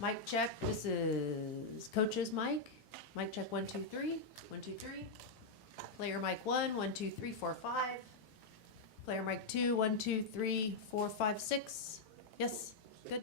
Mic check, this is coach's mic. Mic check 1, 2, 3. 1, 2, 3. Player mic 1, 1, 2, 3, 4, 5. Player mic 2, 1, 2, 3, 4, 5, 6. Yes, good.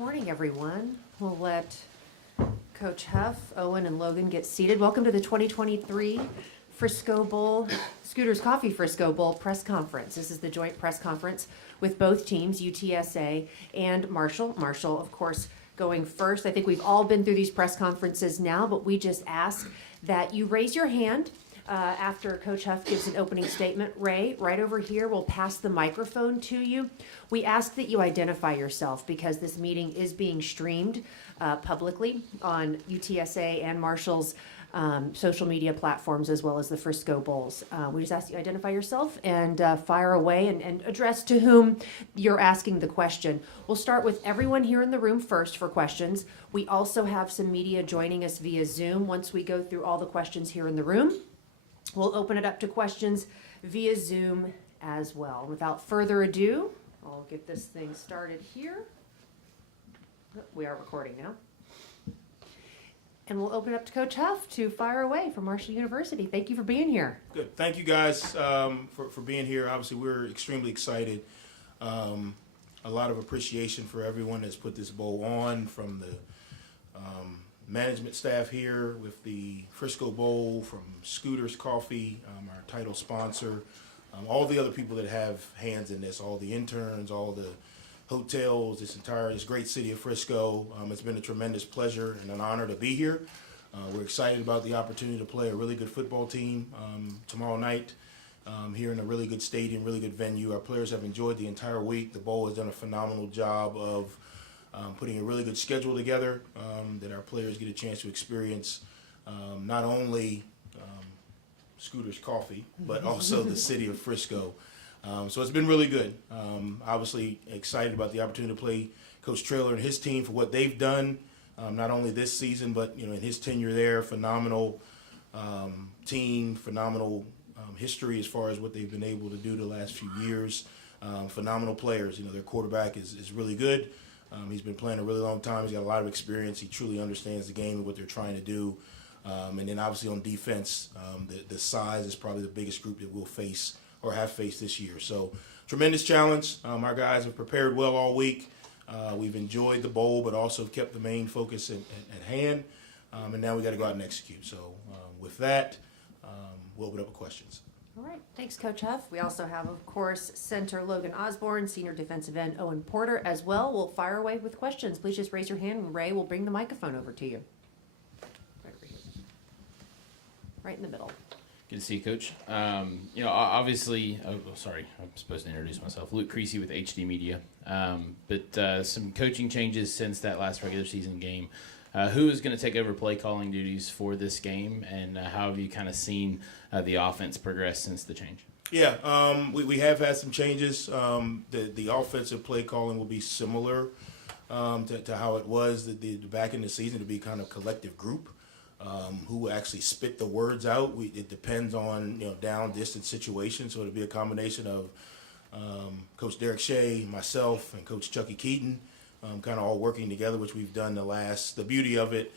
morning, everyone. We'll let Coach Huff, Owen, and Logan get seated. Welcome to the 2023 Frisco Bowl, Scooters Coffee Frisco Bowl press conference. This is the joint press conference with both teams, UTSA and Marshall. Marshall, of course, going first. I think we've all been through these press conferences now, but we just ask that you raise your hand after Coach Huff gives an opening statement. Ray, right over here, will pass the microphone to you. We ask that you identify yourself because this meeting is being streamed publicly on UTSA and Marshall's social media platforms as well as the Frisco Bowls. We just ask that you identify yourself and fire away and address to whom you're asking the question. We'll start with everyone here in the room first for questions. We also have some media joining us via Zoom. Once we go through all the questions here in the room, we'll open it up to questions via Zoom as well. Without further ado, I'll get this thing started here. We are recording now. And we'll open it up to Coach Huff to fire away from Marshall University. Thank you for being here. Good. Thank you guys for being here. Obviously, we're extremely excited. A lot of appreciation for everyone that's put this bowl on, from the management staff here with the Frisco Bowl, from Scooters Coffee, our title sponsor, all the other people that have hands in this, all the interns, all the hotels, this great city of Frisco. It's been a tremendous pleasure and an honor to be here. We're excited about the opportunity to play a really good football team tomorrow night here in a really good stadium, really good venue. Our players have enjoyed the entire week. The bowl has done a phenomenal job of putting a really good schedule together that our players get a chance to experience not only Scooters Coffee, but also the city of Frisco. So it's been really good. Obviously excited about the opportunity to play Coach Traylor and his team for what they've done, not only this season, but in his tenure there. Phenomenal team, phenomenal history as far as what they've been able to do the last few years. Phenomenal players. Their quarterback is really good. He's been playing a really long time. He's got a lot of experience. He truly understands the game and what they're trying to do. And then obviously on defense, the size is probably the biggest group that we'll face or have faced this year. So tremendous challenge. Our guys have prepared well all week. We've enjoyed the bowl, but also kept the main focus at hand. And now we got to go out and execute. So with that, we'll open up with questions. All right. Thanks, Coach Huff. We also have, of course, center Logan Osborne, senior defensive end Owen Porter as well. We'll fire away with questions. Please just raise your hand and Ray will bring the microphone over to you. Right over here. Right in the middle. Good to see you, Coach. Obviously, sorry, I'm supposed to introduce myself. Luke Creasy with HD Media. But some coaching changes since that last regular season game. Who is going to take over play calling duties for this game, and how have you kind of seen the offense progress since the change? Yeah, we have had some changes. The offensive play calling will be similar to how it was the back in the season, to be kind of collective group. Who actually spit the words out. It depends on down distance situations, so it'll be a combination of Coach Derek Shea, myself, and Coach Chucky Keaton, kind of all working together, which we've done the beauty of it,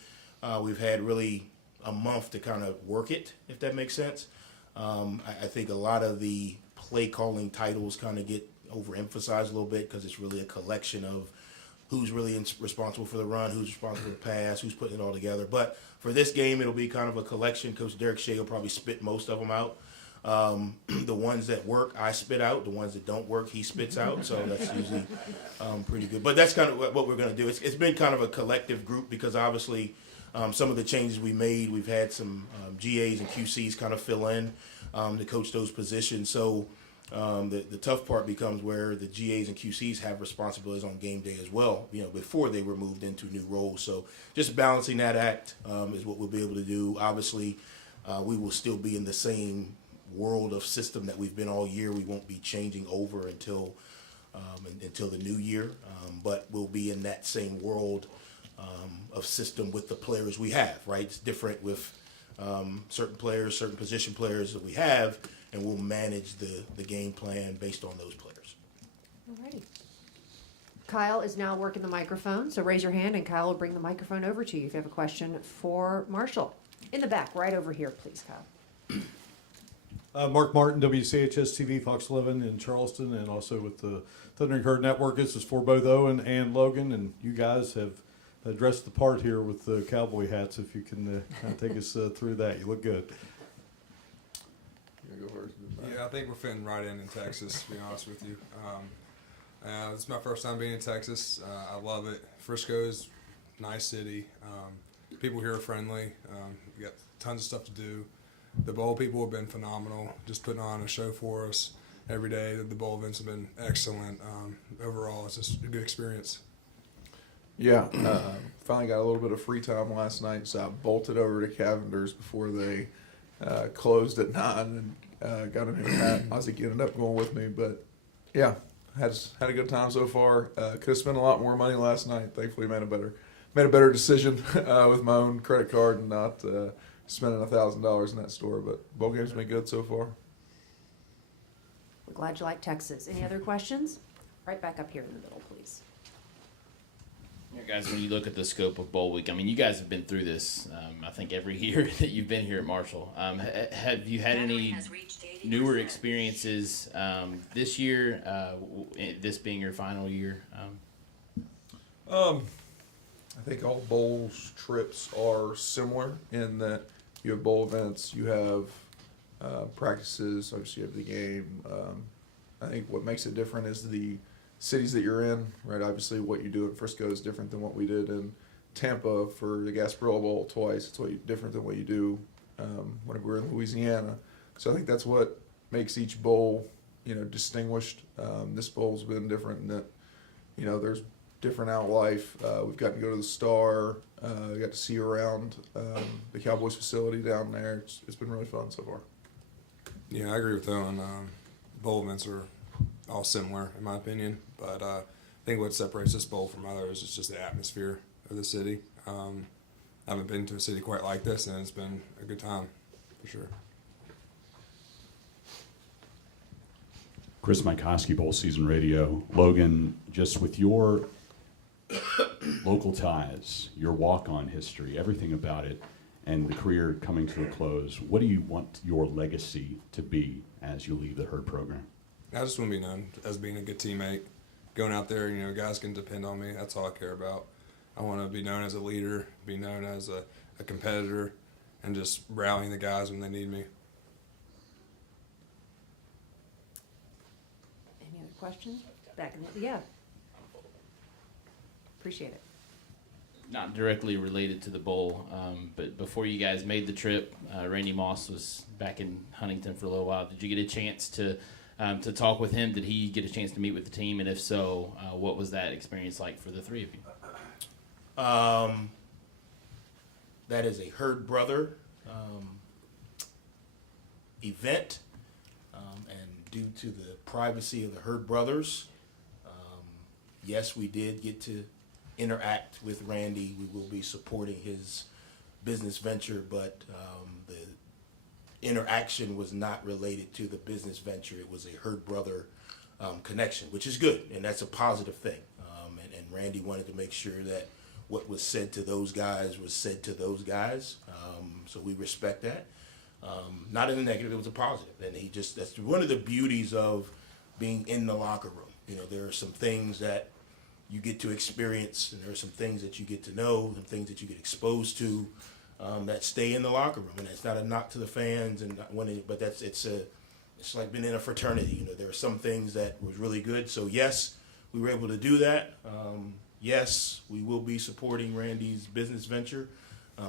we've had really a month to kind of work it, if that makes sense. I think a lot of the play calling titles kind of get overemphasized a little bit because it's really a collection of who's really responsible for the run, who's responsible for the pass, who's putting it all together. But for this game, it'll be kind of a collection. Coach Derek Shea will probably spit most of them out. The ones that work, I spit out. The ones that don't work, he spits out. So that's usually pretty good. But that's kind of what we're going to do. It's been kind of a collective group because obviously some of the changes we made, we've had some GAs and QCs kind of fill in to coach those positions. So the tough part becomes where the GAs and QCs have responsibilities on game day as well, before they were moved into new roles. So just balancing that act is what we'll be able to do. Obviously, we will still be in the same world of system that we've been all year. We won't be changing over until the new year, but we'll be in that same world of system with the players we have, right? It's different with certain players, certain position players that we have, and we'll manage the game plan based on those players. Alrighty. Kyle is now working the microphone, so raise your hand and Kyle will bring the microphone over to you if you have a question for Marshall. In the back, right over here, please, Kyle. Mark Martin, WCHS TV, Fox 11 in Charleston, and also with the Thundering Herd Network. This is for both Owen and Logan, and you guys have dressed the part here with the cowboy hats. If you can kind of take us through that, you look good. You go first. Yeah, I think we're fitting right in Texas, to be honest with you. It's my first time being in Texas. I love it. Frisco is a nice city. People here are friendly. We got tons of stuff to do. The bowl people have been phenomenal, just putting on a show for us every day. The bowl events have been excellent. Overall, it's just a good experience. Yeah, finally got a little bit of free time last night, so I bolted over to Cavender's before they closed at 9 and got a new hat. Isaac ended up going with me, but yeah, had a good time so far. Could have spent a lot more money last night. Thankfully, made a better decision with my own credit card and not spending $1,000 in that store. But bowl game's been good so far. We're glad you like Texas. Any other questions? Right back up here in the middle, please. You know, guys, when you look at the scope of Bowl Week, I mean, you guys have been through this, I think, every year that you've been here at Marshall. Have you had any newer experiences this year, this being your final year? I think all bowls trips are similar in that you have bowl events, you have practices, obviously you have the game. I think what makes it different is the cities that you're in, right? Obviously what you do at Frisco is different than what we did in Tampa for the Gasparilla Bowl twice. It's different than what you do when we were in Louisiana. So I think that's what makes each bowl, distinguished. This bowl's been different in that, there's different outlife. We've gotten to go to the Star. We got to see around the Cowboys facility down there. It's been really fun so far. Yeah, I agree with Owen. Bowl events are all similar, in my opinion. But I think what separates this bowl from others is just the atmosphere of the city. I haven't been to a city quite like this, and it's been a good time, for sure. Chris Mikoski, Bowl Season Radio. Logan, just with your local ties, your walk-on history, everything about it, and the career coming to a close, what do you want your legacy to be as you leave the Herd program? I just want to be known as being a good teammate. Going out there, guys can depend on me. That's all I care about. I want to be known as a leader, be known as a competitor, and just rallying the guys when they need me. Any other questions? Back in the, yeah. Appreciate it. Not directly related to the bowl, but before you guys made the trip, Randy Moss was back in Huntington for a little while. Did you get a chance to talk with him? Did he get a chance to meet with the team? And if so, what was that experience like for the three of you? That is a Herd Brother event, and due to the privacy of the Herd Brothers, yes, we did get to interact with Randy. We will be supporting his business venture, but the interaction was not related to the business venture. It was a Herd Brother connection, which is good, and that's a positive thing. And Randy wanted to make sure that what was said to those guys was said to those guys. So we respect that. Not in a negative, it was a positive. And that's one of the beauties of being in the locker room. There are some things that you get to experience, and there are some things that you get to know, and things that you get exposed to that stay in the locker room. And it's not a knock to the fans, but it's like being in a fraternity. There are some things that was really good. So yes, we were able to do that. Yes, we will be supporting Randy's business venture.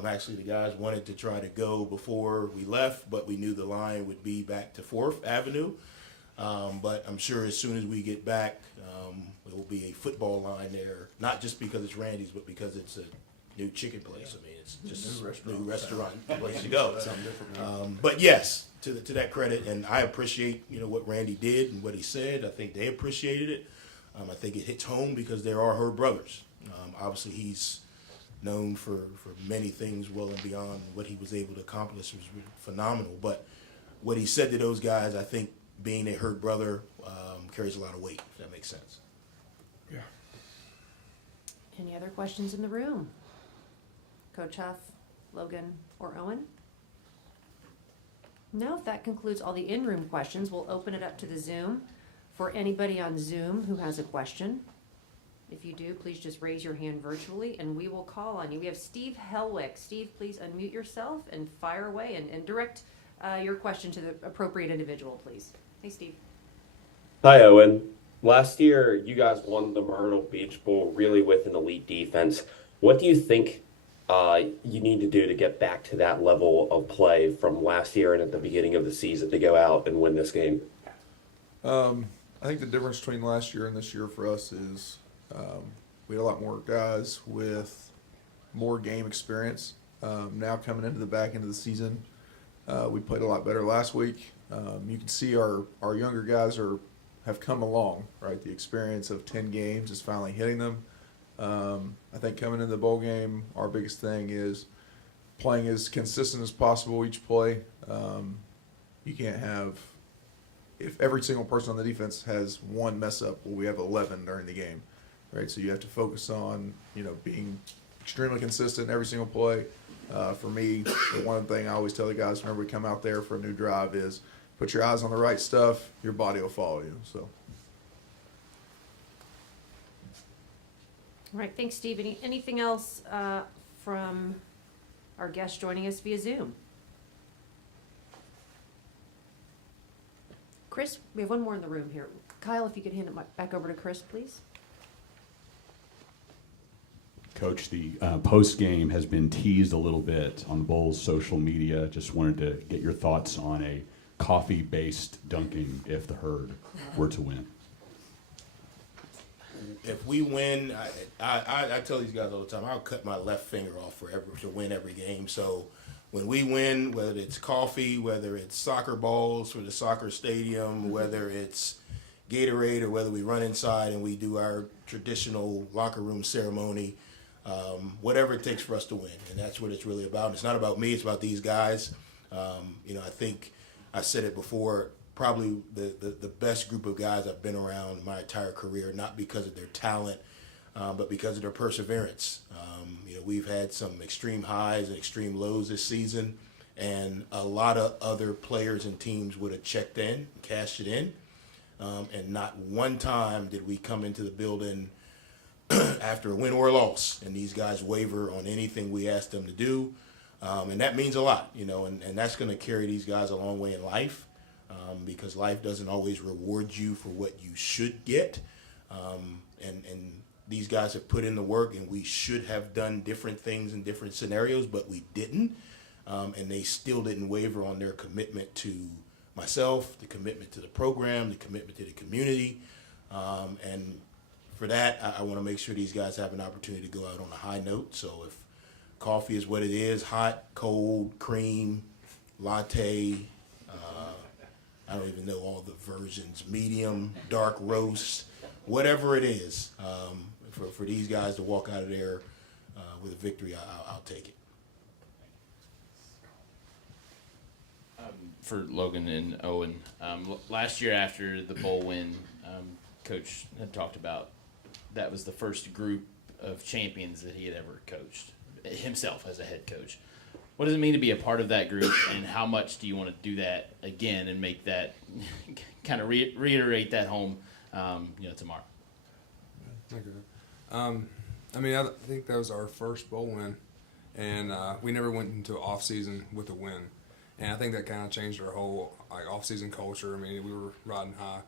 Actually, the guys wanted to try to go before we left, but we knew the line would be back to 4th Avenue. But I'm sure as soon as we get back, there will be a football line there, not just because it's Randy's, but because it's a new chicken place. I mean, it's just a new restaurant place to go. But yes, to that credit, and I appreciate what Randy did and what he said. I think they appreciated it. I think it hits home because there are Herd Brothers. Obviously, he's known for many things well and beyond what he was able to accomplish was phenomenal. But what he said to those guys, I think, being a Herd Brother carries a lot of weight, if that makes sense. Yeah. Any other questions in the room? Coach Huff, Logan, or Owen? No, if that concludes all the in-room questions, we'll open it up to the Zoom. For anybody on Zoom who has a question, if you do, please just raise your hand virtually and we will call on you. We have Steve Helwick. Steve, please unmute yourself and fire away and direct your question to the appropriate individual, please. Hey, Steve. Hi, Owen. Last year, you guys won the Myrtle Beach Bowl really with an elite defense. What do you think you need to do to get back to that level of play from last year and at the beginning of the season to go out and win this game? I think the difference between last year and this year for us is we had a lot more guys with more game experience. Now coming into the back end of the season, we played a lot better last week. You can see our younger guys have come along, right? The experience of 10 games is finally hitting them. I think coming into the bowl game, our biggest thing is playing as consistent as possible each play. You can't have, if every single person on the defense has one mess up, well, we have 11 during the game, right? So you have to focus on, being extremely consistent every single play. For me, the one thing I always tell the guys whenever we come out there for a new drive is put your eyes on the right stuff, your body will follow you. So. All right, thanks, Steve. Anything else from our guests joining us via Zoom? Chris, we have one more in the room here. Kyle, if you could hand it back over to Chris, please. Coach, the post game has been teased a little bit on the Bulls' social media. Just wanted to get your thoughts on a coffee-based dunking if the Herd were to win. If we win, I tell these guys all the time, I'll cut my left finger off to win every game. So when we win, whether it's coffee, whether it's soccer balls for the soccer stadium, whether it's Gatorade, or whether we run inside and we do our traditional locker room ceremony, whatever it takes for us to win. And that's what it's really about. And it's not about me, it's about these guys. I think I said it before, probably the best group of guys I've been around my entire career, not because of their talent, but because of their perseverance. We've had some extreme highs and extreme lows this season, and a lot of other players and teams would have checked in, cashed it in, and not one time did we come into the building after a win or a loss, and these guys waver on anything we ask them to do, and that means a lot, and that's going to carry these guys a long way in life, because life doesn't always reward you for what you should get, and these guys have put in the work, and we should have done different things in different scenarios, but we didn't, and they still didn't waver on their commitment to myself, the commitment to the program, the commitment to the community, and for that, I want to make sure these guys have an opportunity to go out on a high note. So if coffee is what it is, hot, cold, cream, latte, I don't even know all the versions, medium, dark roast, whatever it is, for these guys to walk out of there with a victory, I'll take it. For Logan and Owen, last year after the bowl win, Coach had talked about that was the first group of champions that he had ever coached, himself as a head coach. What does it mean to be a part of that group, and how much do you want to do that again and make that kind of reiterate that home, tomorrow? I think that was our first bowl win, and we never went into off season with a win, and I think that kind of changed our whole off season culture. We were riding high,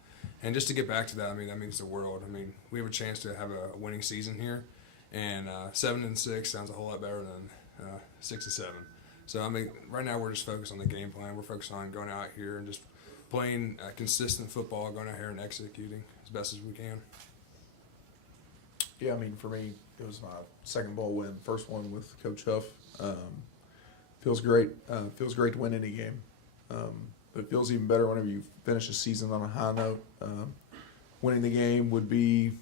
and just to get back to that, that means the world. We have a chance to have a winning season here, and 7-6 sounds a whole lot better than 6-7. So right now we're just focused on the game plan. We're focused on going out here and just playing consistent football, going out here and executing as best as we can. Yeah, for me, it was my second bowl win, first one with Coach Huff. Feels great. Feels great to win any game. But it feels even better whenever you finish a season on a high note. Winning the game would be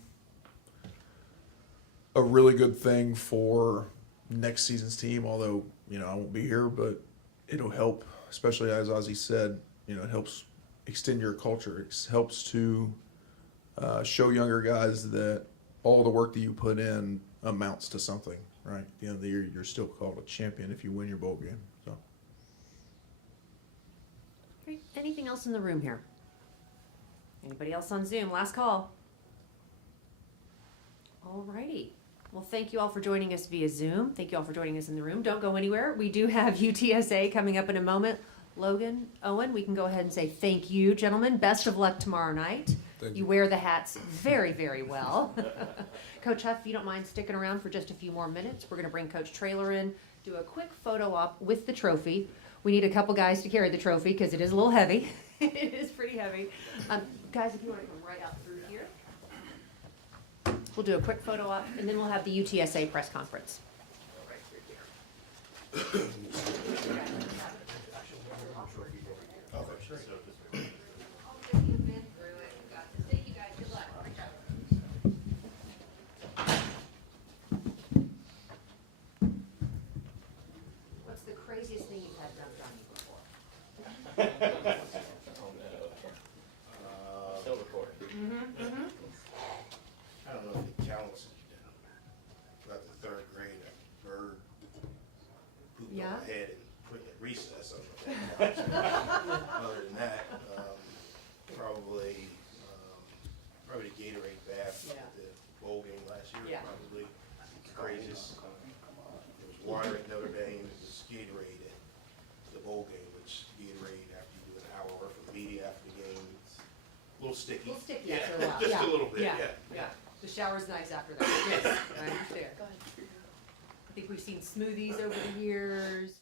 a really good thing for next season's team, although, I won't be here, but it'll help, especially as Ozzie said, it helps extend your culture. It helps to show younger guys that all the work that you put in amounts to something, right? At the end of the year, you're still called a champion if you win your bowl game. So. anything else in the room here? Anybody else on Zoom? Last call. Alrighty. Well, thank you all for joining us via Zoom. Thank you all for joining us in the room. Don't go anywhere. We do have UTSA coming up in a moment. Logan, Owen, we can go ahead and say thank you, gentlemen. Best of luck tomorrow night. Thank You you. wear the hats very, very well. Coach Huff, if you don't mind sticking around for just a few more minutes, we're going to bring Coach Trailer in, do a quick photo op with the trophy. We need a couple guys to carry the trophy because it is a little heavy. It is pretty heavy. Guys, if you want to come right out through here. We'll do a quick photo op, and then we'll have the UTSA press conference. Right through here. You've been through it. You got this. Thank you guys. Good luck. Great job. What's the craziest thing you've had dumped on you before? Still recording. I don't know if it counts. About the third grade, a bird pooped on Yeah? my head and put it at recess. I don't know if that counts. Other than that, probably the Gatorade bath Yeah. at the bowl game last year. Yeah. Probably the craziest. It was water at Notre Dame. It was Gatorade at the bowl game, which Gatorade after you do an hour worth of media after the game, it's a little sticky. A little sticky Yeah, after a while. just Yeah. a little bit. Yeah. Yeah. Yeah. The shower's nice after that. Yes, I understand. Go ahead. I think we've seen smoothies over the years.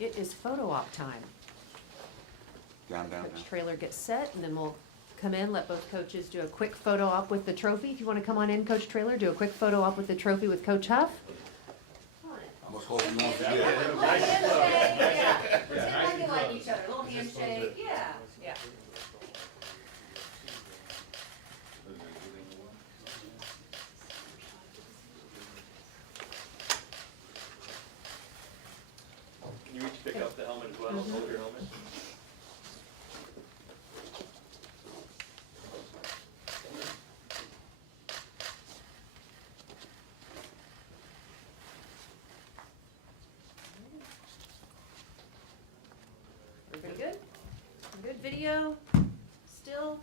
It is photo op time. Coach Trailer gets set, and then we'll come in, let both coaches do a quick photo op with the trophy. If you want to come on in, Coach Trailer, do a quick photo op with the trophy with Coach Huff. How much closer you want to Yeah, get? little handshake, yeah. Pretend like you like each other, little handshake, yeah, yeah. Can you reach pick up the helmet as well? Hold your helmet. Everybody good? Good video? Still?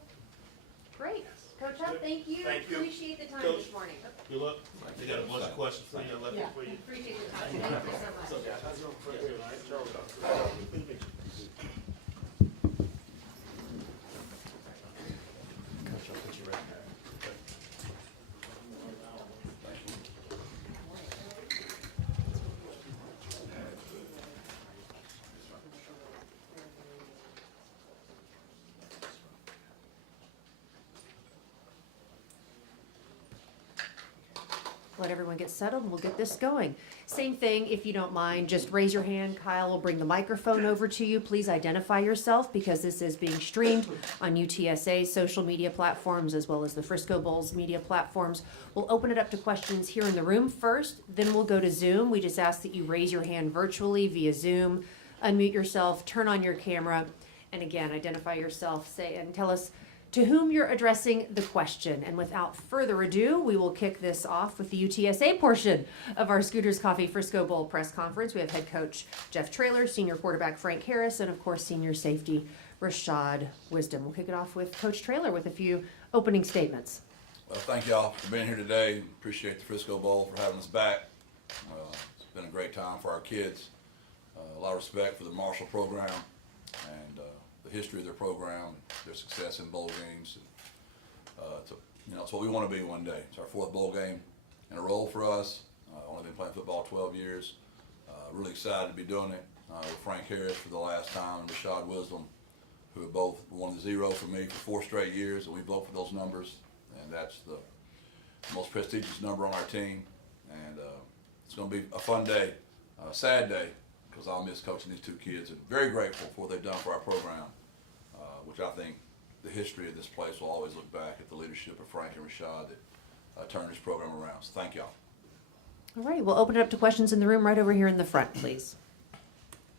Great. Coach Huff, thank you. Thank you. Appreciate the time Coach. this morning. Good luck. They got a bunch of questions for you. I left Yeah, it for you. appreciate the time. Thank you so much. Let everyone get settled and we'll get this going. Same thing, if you don't mind, just raise your hand. Kyle will bring the microphone over to you. Please identify yourself because this is being streamed on UTSA's social media platforms as well as the Frisco Bowl's media platforms. We'll open it up to questions here in the room first, then we'll go to Zoom. We just ask that you raise your hand virtually via Zoom, unmute yourself, turn on your camera, and again, identify yourself, say, and tell us to whom you're addressing the question. And without further ado, we will kick this off with the UTSA portion of our Scooters Coffee Frisco Bowl press conference. We have head coach Jeff Traylor, senior quarterback Frank Harris, and of course senior safety Rashad Wisdom. We'll kick it off with Coach Traylor with a few opening statements. Well, thank y'all for being here today. Appreciate the Frisco Bowl for having us back. It's been a great time for our kids. A lot of respect for the Marshall program and the history of their program, their success in bowl games. It's what we want to be one day. It's our fourth bowl game in a row for us. Only been playing football 12 years. Really excited to be doing it with Frank Harris for the last time and Rashad Wisdom, who have both won the zero for me for 4 straight years, and we vote for those numbers. And that's the most prestigious number on our team. And it's going to be a fun day, a sad day, because I'll miss coaching these 2 kids, and very grateful for what they've done for our program, which I think the history of this place will always look back at the leadership of Frank and Rashad that turned this program around. So thank y'all. All right, we'll open it up to questions in the room right over here in the front, please.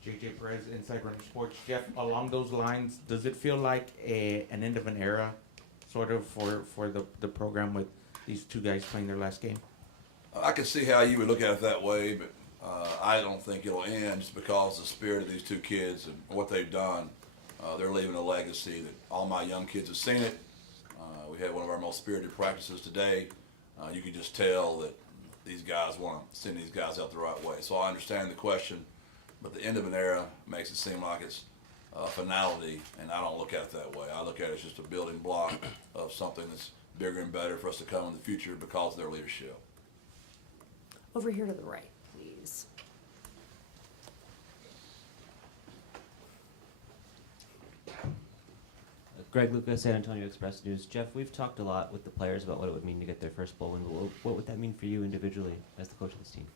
JJ Perez, Inside Runner Sports. Jeff, along those lines, does it feel like an end of an era, sort of, for the program with these 2 guys playing their last game? I can see how you would look at it that way, but I don't think it'll end just because of the spirit of these 2 kids and what they've done. They're leaving a legacy that all my young kids have seen it. We had one of our most spirited practices today. You can just tell that these guys want to send these guys out the right way. So I understand the question, but the end of an era makes it seem like it's a finality, and I don't look at it that way. I look at it as just a building block of something that's bigger and better for us to come in the future because of their leadership. Over here to the right, please. Greg Lucas, San Antonio Express News. Jeff, we've talked a lot with the players about what it would mean to get their first bowl win, but what would that mean for you individually as the coach of this team?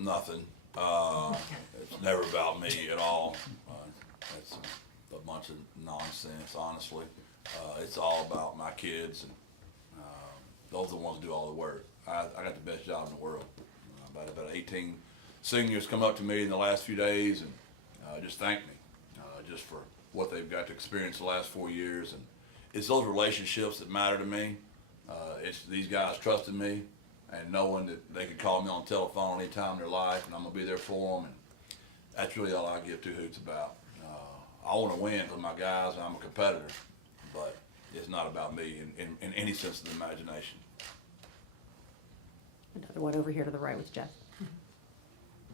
Nothing. It's never about me at all. It's a bunch of nonsense, honestly. It's all about my kids, and those are the ones who do all the work. I got the best job in the world. About 18 seniors come up to me in the last few days and just thank me just for what they've got to experience the last 4 years. And it's those relationships that matter to me. It's these guys trusting me and knowing that they could call me on the telephone any time in their life, and I'm going to be there for them. And that's really all I give 2 hoots about. I want to win with my guys, and I'm a competitor, but it's not about me in any sense of the imagination. Another one over here to the right with Jeff.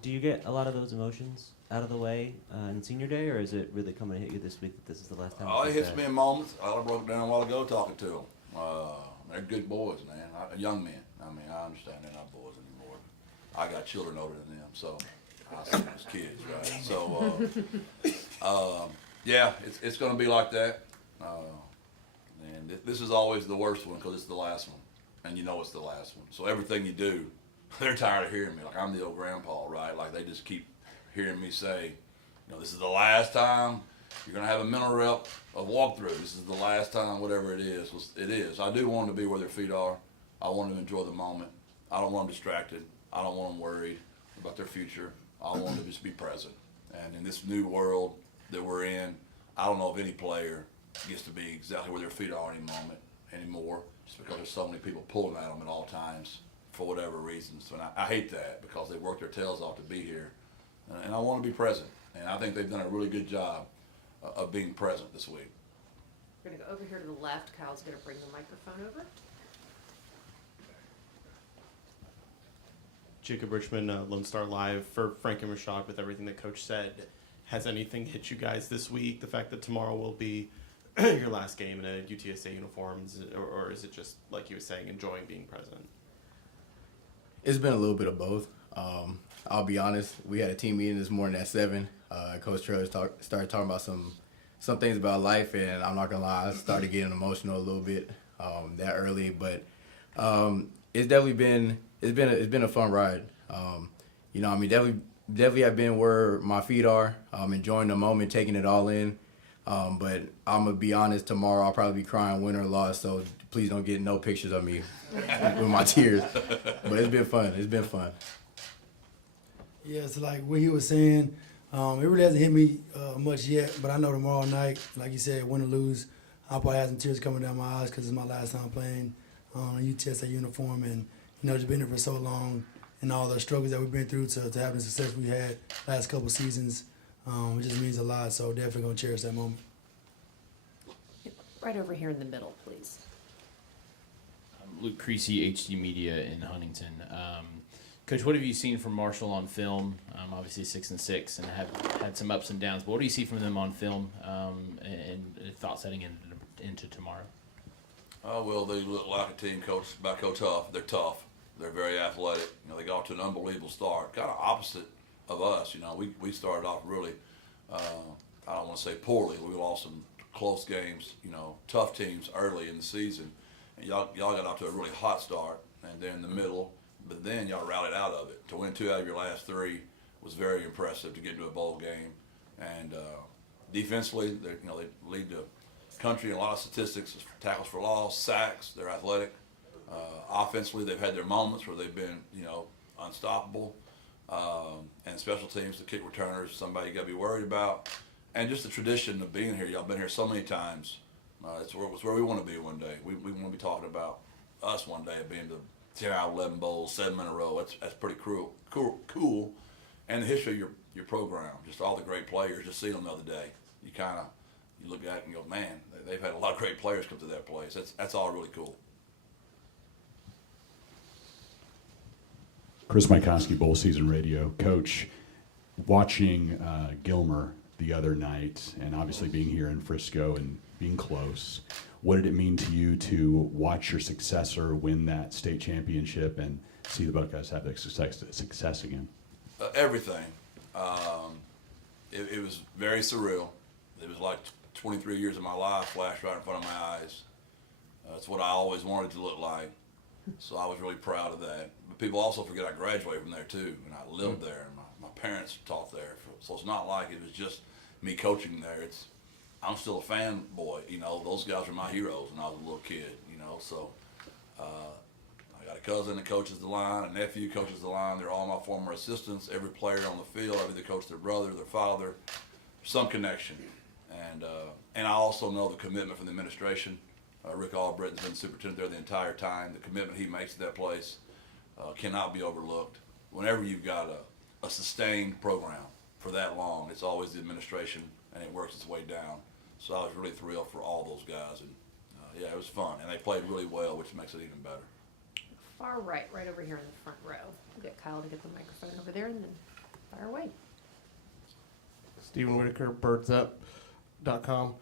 Do you get a lot of those emotions out of the way in senior day, or is it really coming to hit you this week that this is the last time? Oh, it hits me in moments. I broke it down a while ago talking to them. They're good boys, man. Young men. I mean, I understand they're not boys anymore. I got children older than them, so I see them as kids, right? So, yeah, it's going to be like that. And this is always the worst one because it's the last one, and you know it's the last one. So everything you do, they're tired of hearing me. Like I'm the old grandpa, right? Like they just keep hearing me say, this is the last time you're going to have a mental rep of walkthrough. This is the last time, whatever it is. It is. I do want them to be where their feet are. I want them to enjoy the moment. I don't want them distracted. I don't want them worried about their future. I want them to just be present. And in this new world that we're in, I don't know if any player gets to be exactly where their feet are anymore, just because there's so many people pulling at them at all times for whatever reasons. And I hate that because they work their tails off to be here. And I want to be present. And I think they've done a really good job of being present this week. We're gonna go over here to the left. Kyle's gonna bring the microphone over. Jacob Richmond, Lone Star Live. For Frank and Rashad, with everything that Coach said, has anything hit you guys this week? The fact that tomorrow will be your last game in a UTSA uniform, or is it just, like you were saying, enjoying being present? It's been a little bit of both. I'll be honest, we had a team meeting this morning at 7. Coach Trails started talking about some things about life, and I'm not gonna lie, I started getting emotional a little bit that early. But it's been a fun ride. Definitely I've been where my feet are, enjoying the moment, taking it all in. But I'm gonna be honest, tomorrow I'll probably be crying win or loss, so please don't get no pictures of me with my tears. But it's been fun. It's been fun. Yeah, it's like what he was saying. It really hasn't hit me much yet, but I know tomorrow night, like you said, win or lose, I'll probably have some tears coming down my eyes because it's my last time playing a UTSA uniform, and just been here for so long, and all the struggles that we've been through to have the success we had last couple seasons. It just means a lot, so definitely gonna cherish that moment. Right over here in the middle, please. Luke Creasy, HD Media in Huntington. Coach, what have you seen from Marshall on film? Obviously 6-6, and have had some ups and downs. But what do you see from them on film, and thoughts heading into tomorrow? Oh, well, they look like a team coached by Coach Huff. They're tough. They're very athletic. They got to an unbelievable start. Kind of opposite of us. We started off really, I don't want to say poorly. We lost some close games, tough teams early in the season. And y'all got off to a really hot start, and then in the middle, but then y'all rallied out of it. To win 2 out of your last 3 was very impressive to get into a bowl game. And defensively, they lead the country in a lot of statistics: tackles for loss, sacks. They're athletic. Offensively, they've had their moments where they've been, unstoppable. And special teams, the kick returners, somebody you got to be worried about. And just the tradition of being here. Y'all been here so many times. It's where we want to be one day. We want to be talking about us one day of being the 10 out of 11 bowls, 7 in a row. That's pretty cool. And the history of your program, just all the great players. Just see them the other day. You look at it and go, man, they've had a lot of great players come to that place. That's all really cool. Chris Mykowski, Bowl Season Radio. Coach, watching Gilmer the other night, and obviously being here in Frisco and being close, what did it mean to you to watch your successor win that state championship and see the Buckeyes have that success again? Everything. It was very surreal. It was like 23 years of my life flashed right in front of my eyes. That's what I always wanted to look like. So I was really proud of that. But people also forget I graduated from there too, and I lived there, and my parents taught there. So it's not like it was just me coaching there. I'm still a fanboy. Those guys were my heroes when I was a little kid. So I got a cousin that coaches the line, a nephew coaches the line. They're all my former assistants. Every player on the field, I've either coached their brother, their father, some connection. And I also know the commitment from the administration. Rick Albritton's been superintendent there the entire time. The commitment he makes to that place cannot be overlooked. Whenever you've got a sustained program for that long, it's always the administration, and it works its way down. So I was really thrilled for all those guys, and yeah, it was fun. And they played really well, which makes it even better. Far right over here in the front row. We'll get Kyle to get the microphone over there and then fire away. Stephen Whitaker, birdsup.com.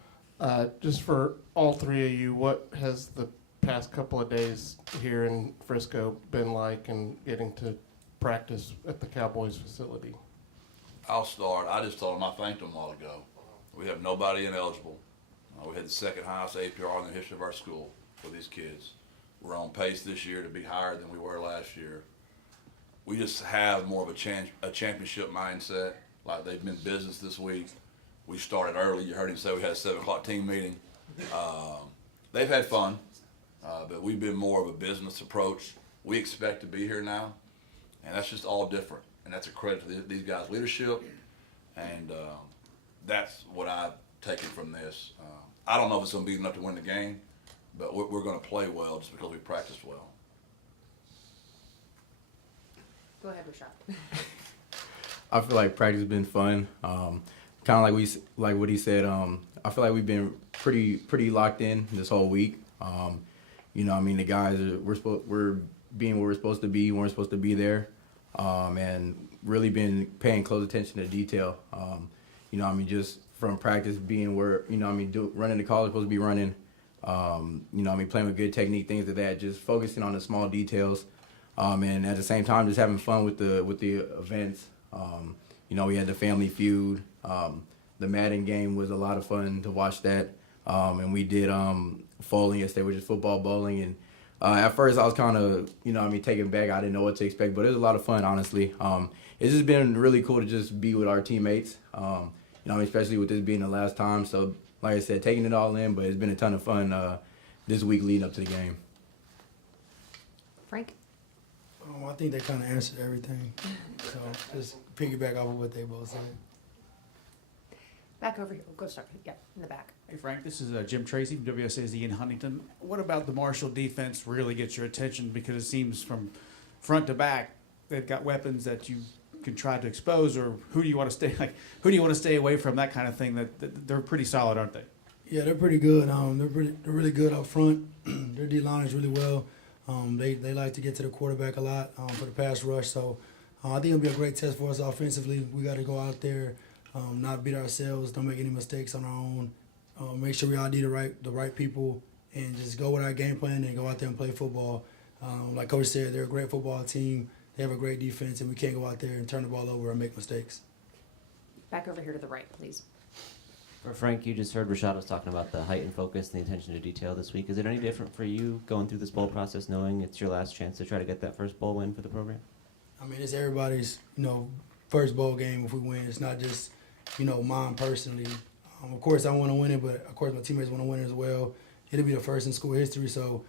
Just for all three of you, what has the past couple of days here in Frisco been like, and getting to practice at the Cowboys facility? I'll start. I just told them I thanked them a while ago. We have nobody ineligible. We had the second highest APR in the history of our school for these kids. We're on pace this year to be higher than we were last year. We just have more of a championship mindset. Like they've been business this week. We started early. You heard him say we had a 7 o'clock team meeting. They've had fun, but we've been more of a business approach. We expect to be here now, and that's just all different. And that's a credit to these guys' leadership, and that's what I've taken from this. I don't know if it's going to be enough to win the game, but we're going to play well just because we practiced well. Go ahead, Rashad. I feel like practice has been fun. Kind of like what he said. I feel like we've been pretty locked in this whole week. You know, I mean, the guys we're being where we're supposed to be. We're supposed to be there, and really been paying close attention to detail. You know, I mean, just from practice being where, you know, I mean, running the call we're supposed to be running. You know, I mean, playing with good technique, things like that. Just focusing on the small details, and at the same time, just having fun with the events. You know, we had the Family Feud. The Madden game was a lot of fun to watch that. And we did bowling yesterday, which is football bowling. And at first, I was kind of, you know, I mean, taken back. I didn't know what to expect, but it was a lot of fun, honestly. It's just been really cool to just be with our teammates. You know, especially with this being the last time. So, like I said, taking it all in, but it's been a ton of fun this week leading up to the game. Frank? I think they kind of answered everything. So just piggyback off of what they both said. Back over here. Go start. Yeah, in the back. Hey, Frank, this is Jim Tracy from WSAZ in Huntington. What about the Marshall defense really gets your attention? Because it seems from front to back, they've got weapons that you can try to expose, or who do you want to stay away from, that kind of thing. That they're pretty solid, aren't they? Yeah, they're pretty good. They're really good up front. Their D line is really well. They like to get to the quarterback a lot for the pass rush. So I think it'll be a great test for us offensively. We got to go out there, not beat ourselves, don't make any mistakes on our own. Make sure we ID the right people, and just go with our game plan and go out there and play football. Like Coach said, they're a great football team. They have a great defense, and we can't go out there and turn the ball over and make mistakes. Back over here to the right, please. For Frank, you just heard Rashad was talking about the heightened focus and the attention to detail this week. Is it any different for you going through this bowl process, knowing it's your last chance to try to get that first bowl win for the program? I mean, it's everybody's, first bowl game if we win. It's not just, mine personally. Of course, I want to win it, but of course my teammates want to win it as well. It'll be the first in school history, so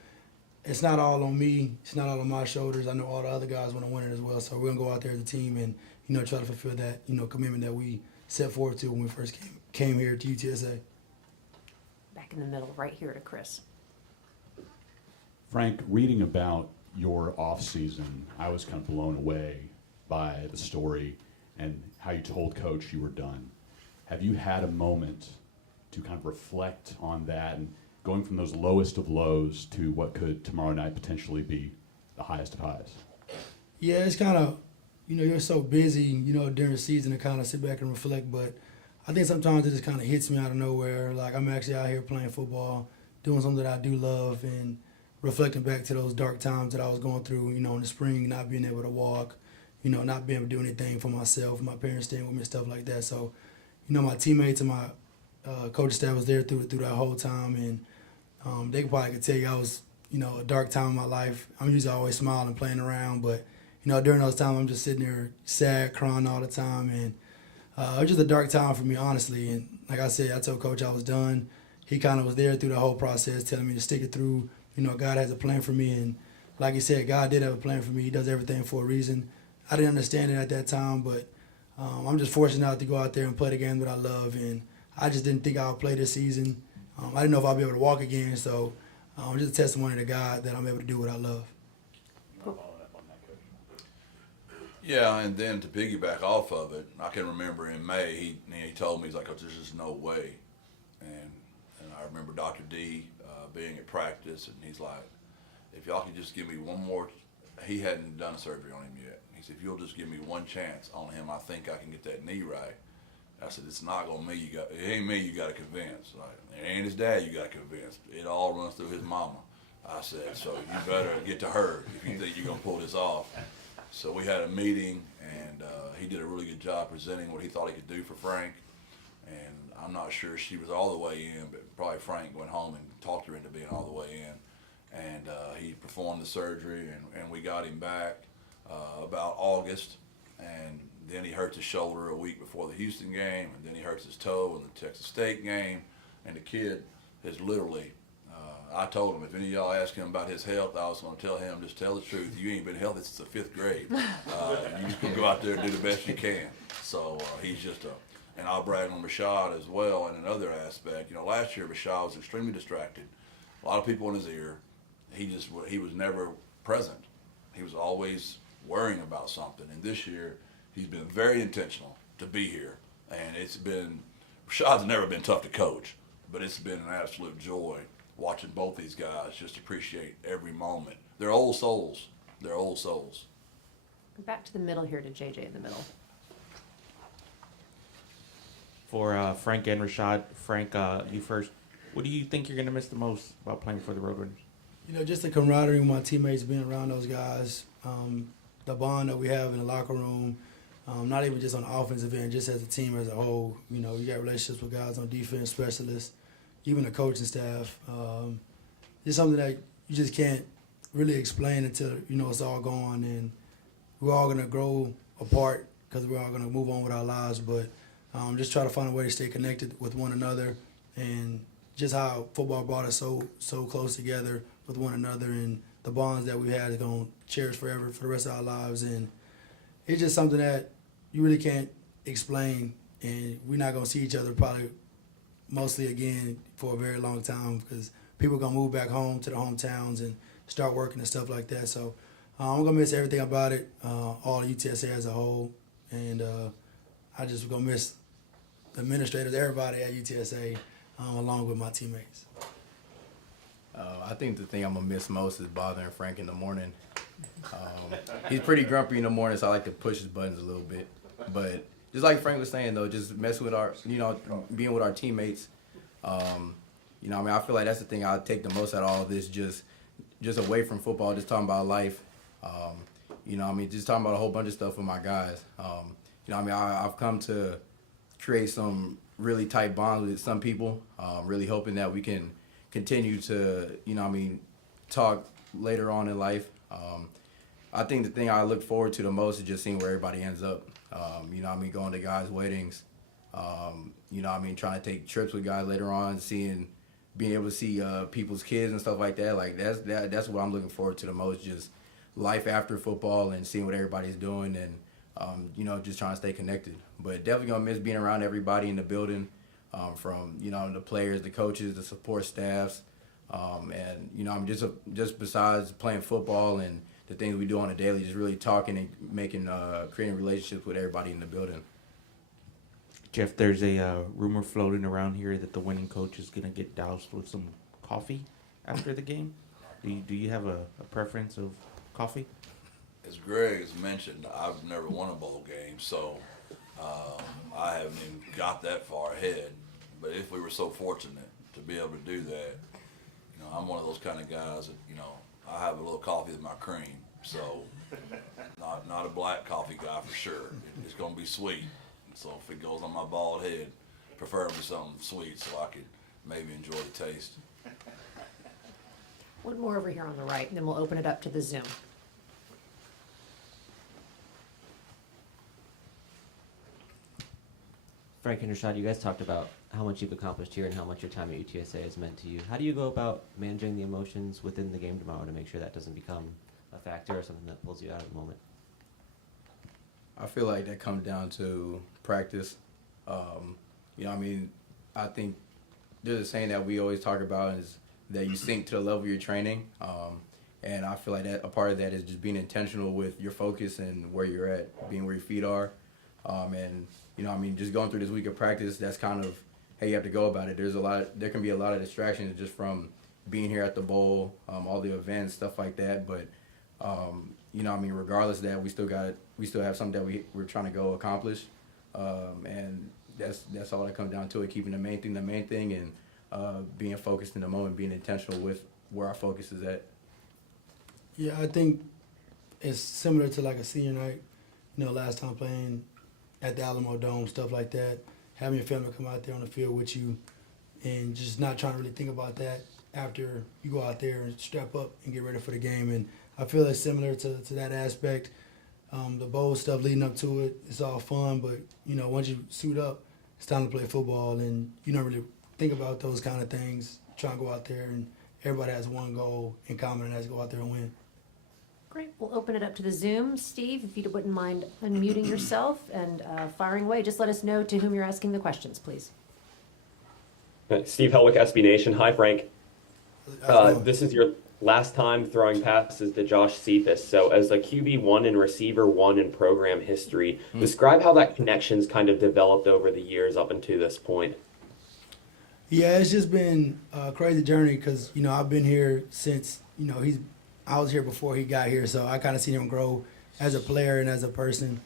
it's not all on me. It's not all on my shoulders. I know all the other guys want to win it as well, so we're going to go out there as a team and, try to fulfill that, commitment that we set forward to when we first came here to UTSA. Back in the middle, right here to Chris. Frank, reading about your off season, I was kind of blown away by the story and how you told Coach you were done. Have you had a moment to kind of reflect on that and going from those lowest of lows to what could tomorrow night potentially be the highest of highs? Yeah, it's kind of, you're so busy, during the season to kind of sit back and reflect, but I think sometimes it just kind of hits me out of nowhere. Like, I'm actually out here playing football, doing something that I do love, and reflecting back to those dark times that I was going through, in the spring, not being able to walk, not being able to do anything for myself, my parents staying with me, stuff like that. So, my teammates and my coaching staff was there through that whole time, and they probably could tell you I was, a dark time in my life. I'm usually always smiling, playing around, but, during those times, I'm just sitting there sad, crying all the time, and it was just a dark time for me, honestly. And like I said, I told Coach I was done. He kind of was there through the whole process, telling me to stick it through. God has a plan for me, and like he said, God did have a plan for me. He does everything for a reason. I didn't understand it at that time, but I'm just fortunate enough to go out there and play the game that I love, and I just didn't think I would play this season. I didn't know if I'd be able to walk again, so just a testimony to God that I'm able to do what I love. Yeah, and then to piggyback off of it, I can remember in May, he told me, he's like, "Coach, there's just no way." And I remember Dr. D being at practice, and he's like, "If y'all could just give me one more," he hadn't done surgery on him yet. He said, "If you'll just give me one chance on him, I think I can get that knee right." I said, "It's not gonna me. It ain't me. You got to convince. Like, it ain't his dad. You got to convince. It all runs through his mama." I said, "So you better get to her if you think you're gonna pull this off." So we had a meeting, and he did a really good job presenting what he thought he could do for Frank. And I'm not sure she was all the way in, but probably Frank went home and talked her into being all the way in. And he performed the surgery, and we got him back about August. And then he hurts his shoulder a week before the Houston game, and then he hurts his toe in the Texas State game. And the kid is literally, I told him if any of y'all ask him about his health, I was going to tell him, just tell the truth. You ain't been healthy since the 5th grade. You just gonna go out there and do the best you can. So he's just and I'll brag on Rashad as well in another aspect. You know, last year Rashad was extremely distracted. A lot of people in his ear. He was never present. He was always worrying about something. And this year, he's been very intentional to be here. And Rashad's never been tough to coach, but it's been an absolute joy watching both these guys just appreciate every moment. They're old souls. They're old souls. Back to the middle here to JJ in the middle. For Frank and Rashad, Frank, you first. What do you think you're going to miss the most about playing for the Roadrunners? You know, just the camaraderie with my teammates, being around those guys, the bond that we have in the locker room, not even just on the offensive end, just as a team as a whole. You know, you got relationships with guys on defense, specialists, even the coaching staff. It's something that you just can't really explain until, you know, it's all gone. And we're all going to grow apart because we're all going to move on with our lives. But just try to find a way to stay connected with one another, and just how football brought us so close together with one another, and the bonds that we had are going to cherish forever for the rest of our lives. And it's just something that you really can't explain, and we're not going to see each other probably mostly again for a very long time because people are going to move back home to their hometowns and start working and stuff like that. So I'm going to miss everything about it, all of UTSA as a whole, and I just going to miss the administrators, everybody at UTSA, along with my teammates. I think the thing I'm going to miss most is bothering Frank in the morning. He's pretty grumpy in the morning, so I like to push his buttons a little bit. But just like Frank was saying, though, just messing with being with our teammates. You know, I mean, I feel like that's the thing I take the most out of all of this, just away from football, just talking about life. You know, I mean, just talking about a whole bunch of stuff with my guys. You know, I mean, I've come to create some really tight bonds with some people, really hoping that we can continue to, you know, I mean, talk later on in life. I think the thing I look forward to the most is just seeing where everybody ends up. You know, I mean, going to guys' weddings. You know, I mean, trying to take trips with guys later on, being able to see people's kids and stuff like that. Like that's what I'm looking forward to the most. Just life after football and seeing what everybody's doing, and you know, just trying to stay connected. But definitely gonna miss being around everybody in the building, from, you know, the players, the coaches, the support staffs, and, you know, I'm just besides playing football and the things we do on a daily, just really talking and making creating relationships with everybody in the building. Jeff, there's a rumor floating around here that the winning coach is gonna get doused with some coffee after the game. Do you have a preference of coffee? As Greg has mentioned, I've never won a bowl game, so I haven't even got that far ahead. But if we were so fortunate to be able to do that, you know, I'm one of those kind of guys that, you know, I have a little coffee with my cream. So not a black coffee guy for sure. It's going to be sweet. So if it goes on my bald head, preferably something sweet so I could maybe enjoy the taste. One more over here on the right, and then we'll open it up to the Zoom. Frank and Rashad, you guys talked about how much you've accomplished here and how much your time at UTSA has meant to you. How do you go about managing the emotions within the game tomorrow to make sure that doesn't become a factor or something that pulls you out of the moment? I feel like that comes down to practice. You know, I mean, I think there's a saying that we always talk about is that you sink to the level you're training. And I feel like that a part of that is just being intentional with your focus and where you're at, being where your feet are. And, you know, I mean, just going through this week of practice, that's kind of how you have to go about it. There can be a lot of distractions just from being here at the bowl, all the events, stuff like that. But, you know, I mean, regardless of that, we still have something that we're trying to go accomplish. And that's all that comes down to it, keeping the main thing, and being focused in the moment, being intentional with where our focus is at. Yeah, I think it's similar to like a senior night. Last time playing at the Alamo Dome, stuff like that. Having your family come out there on the field with you, and just not trying to really think about that after you go out there and strap up and get ready for the game. And I feel it's similar to that aspect. The bowl stuff leading up to it, it's all fun, but once you suit up, it's time to play football, and you don't really think about those kind of things. Try to go out there, and everybody has one goal in common, and that's to go out there and win. Great. We'll open it up to the Zoom. Steve, if you wouldn't mind unmuting yourself and firing away. Just let us know to whom you're asking the questions, please. Steve Helwick, SB Nation. Hi, Frank. This is your last time throwing passes to Josh Cephas. So as a QB1 and receiver 1 in program history, describe how that connection's kind of developed over the years up until this point. Yeah, it's just been a crazy journey because, I've been here since, I was here before he got here, so I kind of seen him grow as a player and as a person.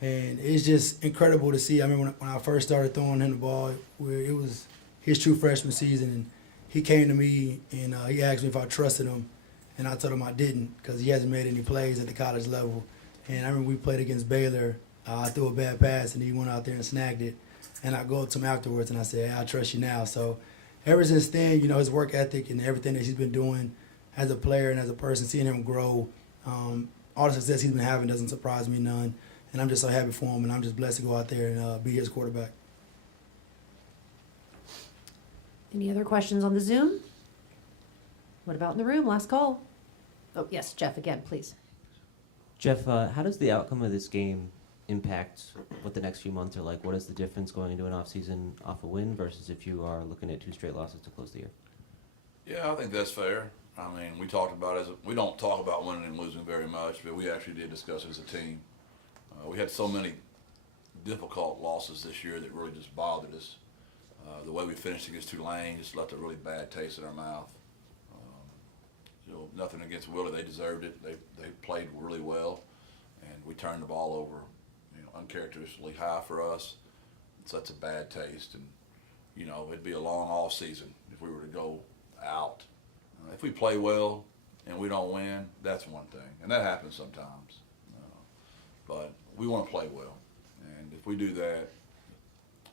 And it's just incredible to see. I mean, when I first started throwing him the ball, it was his true freshman season, and he came to me and he asked me if I trusted him, and I told him I didn't because he hasn't made any plays at the college level. And I remember we played against Baylor. I threw a bad pass, and he went out there and snagged it. And I go up to him afterwards, and I said, hey, I trust you now. So ever since then, his work ethic and everything that he's been doing as a player and as a person, seeing him grow, all the success he's been having doesn't surprise me none. And I'm just so happy for him, and I'm just blessed to go out there and be his quarterback. Any other questions on the Zoom? What about in the room? Last call. Oh, yes, Jeff, again, please. Jeff, how does the outcome of this game impact what the next few months are like? What is the difference going into an offseason off a win versus if you are looking at 2 straight losses to close the year? Yeah, I think that's fair. I mean, we talked about we don't talk about winning and losing very much, but we actually did discuss it as a team. We had so many difficult losses this year that really just bothered us. The way we finished against Tulane just left a really bad taste in our mouth. Nothing against Willie; they deserved it. They played really well, and we turned the ball over, uncharacteristically high for us. So that's a bad taste, and it'd be a long off season if we were to go out. If we play well and we don't win, that's one thing, and that happens sometimes. But we want to play well, and if we do that,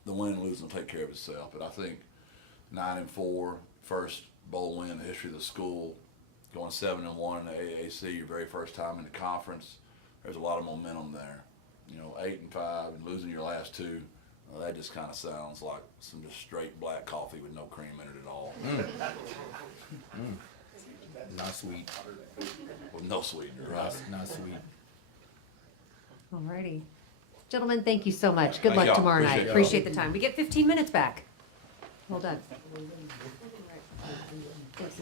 the win and losing will take care of itself. But I think 9-4, first bowl win in the history of the school, going 7-1 in the AAC, your very first time in the conference, there's a lot of momentum there. 8-5 and losing your last 2, that just kind of sounds like some just straight black coffee with no cream in it at all. Not sweet. With no sweetener, right? Not sweet. Alrighty. Gentlemen, thank you so much. Good Thank luck y'all. tomorrow Appreciate night. y'all. Appreciate the time. We get 15 minutes back. Well done. Thanks.